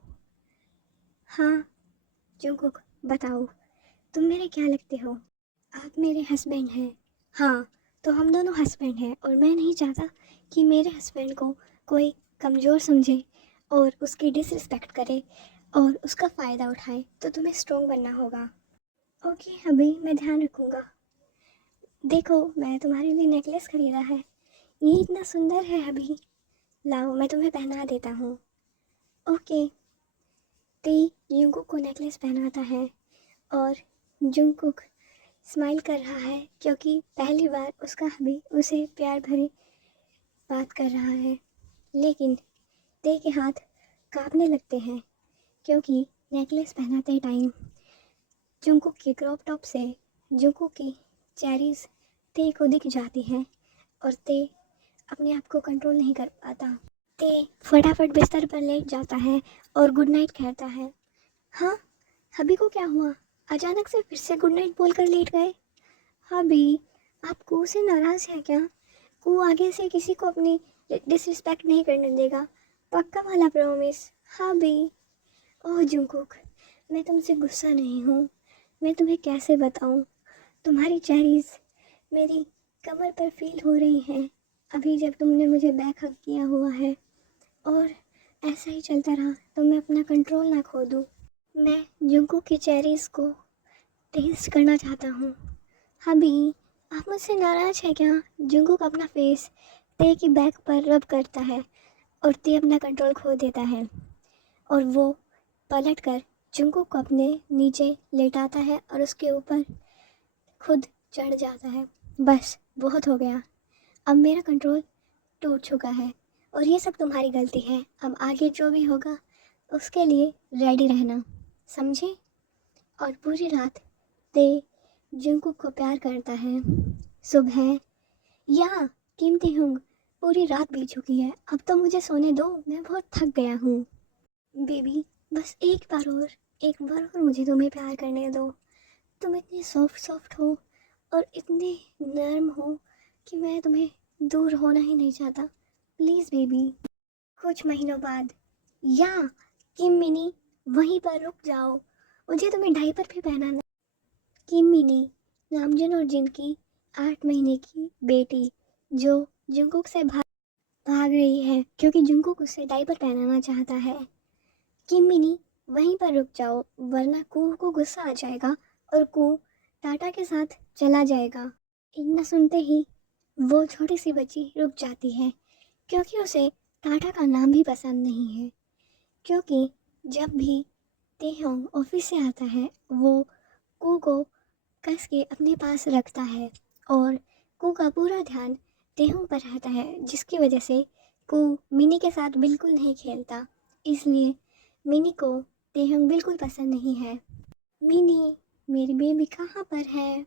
हाँ जंगकुक, बताओ तुम मेरे क्या लगते हो? आप मेरे हस्बैंड हैं। हाँ, तो हम दोनों हस्बैंड हैं और मैं नहीं चाहता कि मेरे हस्बैंड को कोई कमज़ोर समझे और उसकी डिसरिस्पेक्ट करे और उसका फ़ायदा उठाए, तो तुम्हें स्ट्रॉन्ग बनना होगा। ओके अभी मैं ध्यान रखूँगा। देखो, मैं तुम्हारे लिए नेकलेस खरीदा है, ये इतना सुंदर है अभी, लाओ मैं तुम्हें पहना देता हूँ। ओके। ते जुंकुक को नेकलेस पहनाता है और जुंकुक स्माइल कर रहा है क्योंकि पहली बार उसका हबी उसे प्यार भरी बात कर रहा है। लेकिन ते के हाथ कांपने लगते हैं क्योंकि नेकलेस पहनाते टाइम जुंकुक की क्रॉप टॉप से जुंकुक की चेरीज ते को दिख जाती हैं और ते अपने आप को कंट्रोल नहीं कर पाता। ते फटाफट बिस्तर पर लेट जाता है और गुड नाइट कहता है। हाँ, हबी को क्या हुआ? अचानक से फिर से गुड नाइट बोलकर लेट गए। हबी, आप कू से नाराज़ है क्या? कू आगे से किसी को अपनी डिसरिस्पेक्ट नहीं करने देगा, पक्का वाला प्रॉमिस। हबी। ओह जुंकुक, मैं तुमसे गुस्सा नहीं हूँ, मैं तुम्हें कैसे बताऊँ, तुम्हारी चेरीज मेरी कमर पर फील हो रही हैं अभी जब तुमने मुझे बैक हग किया हुआ है, और ऐसा ही चलता रहा तो मैं अपना कंट्रोल ना खो दूँ। मैं जुंकू की चेरीज को टेस्ट करना चाहता हूँ। हबी, आप मुझसे नाराज़ है क्या? जुंकुक अपना फेस ते की बैक पर रब करता है और ते अपना कंट्रोल खो देता है और वो पलट कर जुंकुक को अपने नीचे लेटाता है और उसके ऊपर खुद चढ़ जाता है। बस बहुत हो गया, अब मेरा कंट्रोल टूट चुका है और ये सब तुम्हारी गलती है। अब आगे जो भी होगा उसके लिए रेडी रहना, समझे? और पूरी रात ते जंगकुक को प्यार करता है। सुबह या कीमती हूँ, पूरी रात बीत चुकी है, अब तो मुझे सोने दो, मैं बहुत थक गया हूँ। बेबी बस एक बार और मुझे तुम्हें प्यार करने दो। तुम इतने सॉफ्ट हो और इतने नर्म हो कि मैं तुम्हें दूर होना ही नहीं चाहता। Please baby. कुछ महीनों बाद या किम मिनी वहीं पर रुक जाओ, मुझे तुम्हें डायपर भी पहनाना। किम मिनी नामजुन और जिन की 8 महीने की बेटी जो जंगकुक से भाग रही है क्योंकि जंगकुक उससे डायपर पहनाना चाहता है। किम मिनी वहीं पर रुक जाओ वरना कू को गुस्सा आ जाएगा और कू टाटा के साथ चला जाएगा। इतना सुनते ही वो छोटी सी बच्ची रुक जाती है क्योंकि उसे टाटा का नाम भी पसंद नहीं है। क्योंकि जब भी तेहोंग ऑफिस से आता है वो कू को कस के अपने पास रखता है और कू का पूरा ध्यान तेहोंग पर रहता है, जिसकी वजह से कू मिनी के साथ बिल्कुल नहीं खेलता। इसलिए मिनी को तेहोंग बिल्कुल पसंद नहीं है। मिनी मेरी बेबी कहाँ पर है?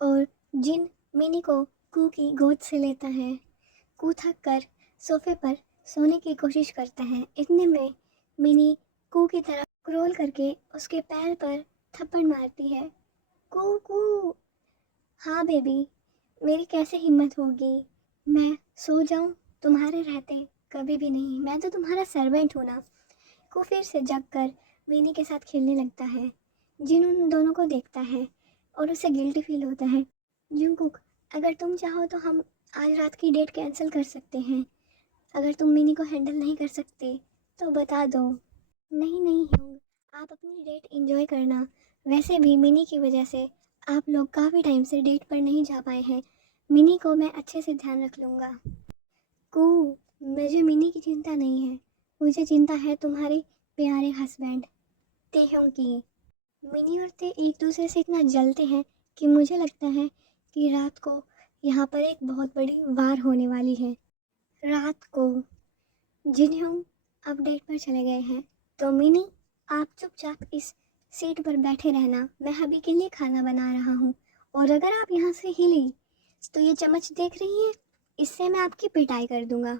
और जिन मिनी को कू की गोद से लेता है। कू थक कर सोफे पर सोने की कोशिश करता है। इतने में मिनी कू की तरफ क्रोल करके उसके पैर पर थप्पड़ मारती है। कू कू। हाँ बेबी, मेरी कैसे हिम्मत होगी, मैं सो जाऊं तुम्हारे रहते? कभी भी नहीं, मैं तो तुम्हारा सर्वेंट हूँ ना। कू फिर से जग कर मिनी के साथ खेलने लगता है। जिन उन दोनों को देखता है और उसे गिल्टी फील होता है। जंगकुक, अगर तुम चाहो तो हम आज रात की डेट कैंसिल कर सकते हैं। अगर तुम मिनी को हैंडल नहीं कर सकते तो बता दो। नहीं नहीं ह्यूंग, आप अपनी डेट एंजॉय करना। वैसे भी मिनी की वजह से आप लोग काफ़ी टाइम से डेट पर नहीं जा पाए हैं। मिनी को मैं अच्छे से ध्यान रख लूँगा। कू, मुझे मिनी की चिंता नहीं है, मुझे चिंता है तुम्हारे प्यारे हस्बैंड तेहोंग की। मिनी और ते एक दूसरे से इतना जलते हैं कि मुझे लगता है कि रात को यहाँ पर एक बहुत बड़ी वार होने वाली है। रात को जिन्हों अपडेट पर चले गए हैं तो मिनी आप चुपचाप इस सीट पर बैठे रहना, मैं अभी के लिए खाना बना रहा हूँ। और अगर आप यहाँ से हिली तो ये चम्मच देख रही हैं, इससे मैं आपकी पिटाई कर दूंगा।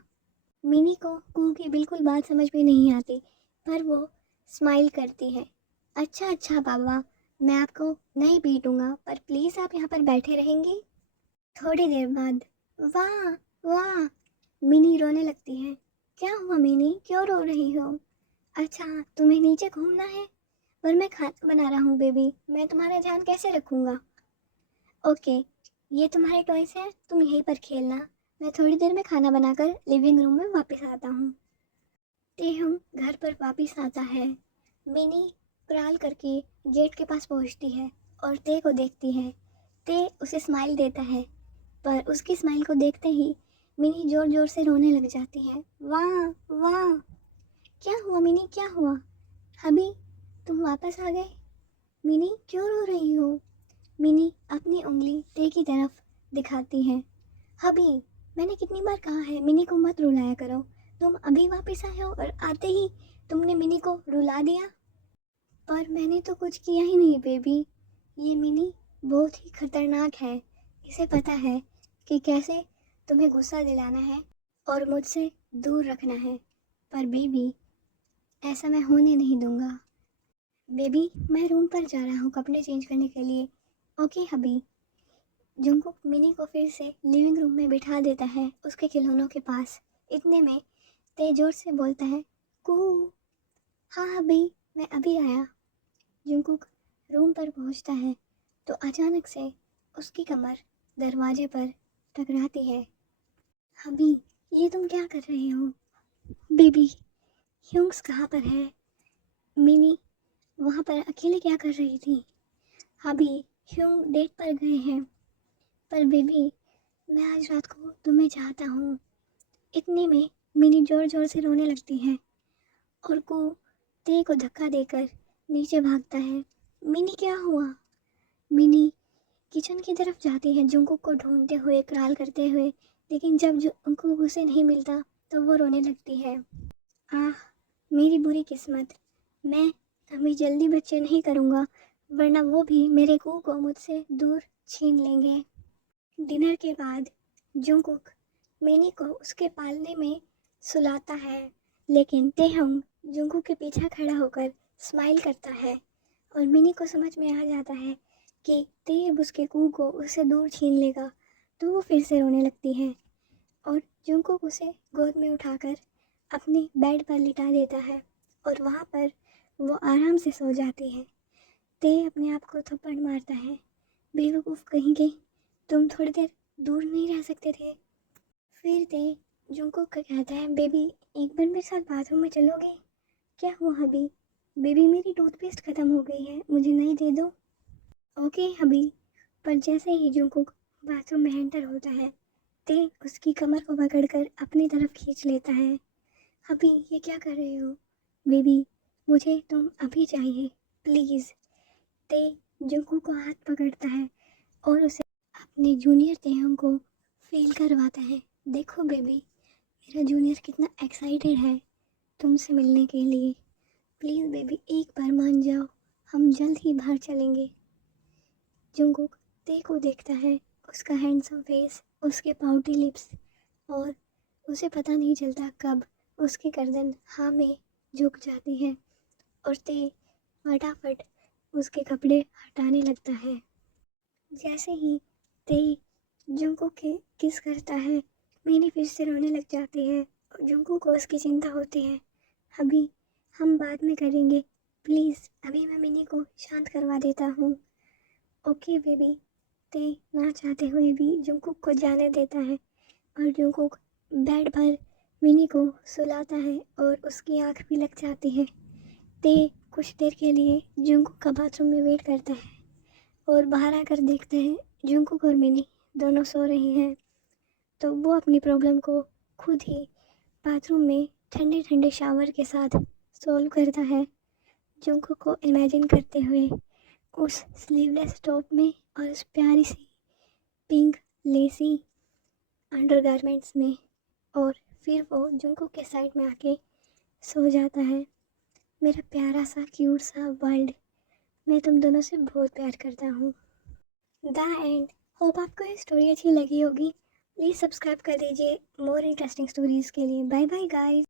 मिनी को कू की बिल्कुल बात समझ में नहीं आती पर वो स्माइल करती है। अच्छा अच्छा पापा, मैं आपको नहीं पीटूंगा पर प्लीज़ आप यहाँ पर बैठे रहेंगे। थोड़ी देर बाद वाह वाह, मिनी रोने लगती है। क्या हुआ मिनी, क्यों रो रही हो? अच्छा तुम्हें नीचे घूमना है, पर मैं खाना बना रहा हूँ बेबी, मैं तुम्हारा ध्यान कैसे रखूँगा? ओके, ये तुम्हारे टॉयस है, तुम यहीं पर खेलना, मैं थोड़ी देर में खाना बनाकर लिविंग रूम में वापस आता हूँ। तेहुम घर पर वापस आता है। मिनी क्राल करके गेट के पास पहुँचती है और ते को देखती है। ते उसे स्माइल देता है पर उसकी स्माइल को देखते ही मिनी जोर जोर से रोने लग जाती है। वाह वाह, क्या हुआ मिनी, क्या हुआ? अभी तुम वापस आ गए? मिनी क्यों रो रही हो? मिनी अपनी उंगली ते की तरफ दिखाती है। अभी मैंने कितनी बार कहा है मिनी को मत रुलाया करो, तुम अभी वापस आए हो और आते ही तुमने मिनी को रुला दिया। पर मैंने तो कुछ किया ही नहीं बेबी, ये मिनी बहुत ही खतरनाक है, इसे पता है कि कैसे तुम्हें गुस्सा दिलाना है और मुझसे दूर रखना है। पर बेबी ऐसा मैं होने नहीं दूंगा। बेबी मैं रूम पर जा रहा हूँ कपड़े चेंज करने के लिए। ओके हबी। जंगकुक मिनी को फिर से लिविंग रूम में बिठा देता है उसके खिलौनों के पास। इतने में ते जोर से बोलता है, कू। हाँ हबी, मैं अभी आया। जंगकुक रूम पर पहुंचता है तो अचानक से उसकी कमर दरवाजे पर टकराती है। हबी ये तुम क्या कर रहे हो? बेबी ह्यूंग्स कहाँ पर है? मिनी वहाँ पर अकेले क्या कर रही थी? अभी ह्यूंग डेट पर गए हैं। पर बेबी मैं आज रात को तुम्हें चाहता हूँ। इतने में मिनी जोर जोर से रोने लगती है और को ते को धक्का देकर नीचे भागता है। मिनी क्या हुआ? मिनी किचन की तरफ जाती है जंगकुक को ढूंढते हुए, क्राल करते हुए लेकिन जब जंगकुक उसे नहीं मिलता तो वो रोने लगती है। आह, मेरी बुरी किस्मत, मैं अभी जल्दी बच्चे नहीं करूँगा, वरना वो भी मेरे कू को मुझसे दूर छीन लेंगे। डिनर के बाद जंगकुक मिनी को उसके पालने में सुलाता है, लेकिन तेहंग जंगकुक के पीछे खड़ा होकर स्माइल करता है और मिनी को समझ में आ जाता है कि ते अब उसके कू को उससे दूर छीन लेगा, तो वो फिर से रोने लगती है और जंगकुक उसे गोद में उठाकर अपने बेड पर लिटा देता है और वहाँ पर वो आराम से सो जाती है। ते अपने आप को थप्पड़ मारता है, बेवकूफ़ कहीं के, तुम थोड़ी देर दूर नहीं रह सकते थे। फिर ते जंगकुक को कहता है, बेबी एक बार मेरे साथ बाथरूम में चलोगे? क्या हुआ हबी? बेबी मेरी टूथपेस्ट ख़त्म हो गई है, मुझे नई दे दो। ओके हबी। पर जैसे ही जंगकुक बाथरूम में एंटर होता है, ते उसकी कमर को पकड़कर अपनी तरफ खींच लेता है। हबी ये क्या कर रहे हो? बेबी मुझे तुम अभी चाहिए, प्लीज़। ते जंगकुक को हाथ पकड़ता है और उसे अपने जूनियर तेहंग को फील करवाता है। देखो बेबी, मेरा जूनियर कितना एक्साइटेड है तुमसे मिलने के लिए। प्लीज़ बेबी एक बार मान जाओ, हम जल्द ही बाहर चलेंगे। जंगकुक ते को देखता है, उसका हैंडसम फेस, उसके पाउटी लिप्स, और उसे पता नहीं चलता कब उसकी गर्दन हाँ में झुक जाती है और ते फटाफट उसके कपड़े हटाने लगता है। जैसे ही ते जंगकुक के किस करता है, मिनी फिर से रोने लग जाती है और जंगकुक को उसकी चिंता होती है। अभी हम बाद में करेंगे, प्लीज़ अभी मैं मिनी को शांत करवा देता हूँ। Okay baby. ते ना चाहते हुए भी जंगकुक को जाने देता है और जंगकुक बेड पर मिनी को सुलाता है और उसकी आँख भी लग जाती है। ते कुछ देर के लिए जंगकुक का बाथरूम में वेट करता है और बाहर आकर देखते हैं जंगकुक और मिनी दोनों सो रहे हैं। तो वो अपनी प्रॉब्लम को खुद ही बाथरूम में ठंडे ठंडे शावर के साथ सॉल्व करता है, जंगकुक को इमेजिन करते हुए उस स्लीवलेस टॉप में और उस प्यारी सी पिंक लेसी अंडरगारमेंट्स में। और फिर वो जंगकुक के साइड में आके सो जाता है। मेरा प्यारा सा क्यूट सा वर्ल्ड, मैं तुम दोनों से बहुत प्यार करता हूँ। The end. होप आपको ये स्टोरी अच्छी लगी होगी। प्लीज़ सब्सक्राइब कर दीजिए मोर इंटरेस्टिंग स्टोरीज़ के लिए। Bye bye guys.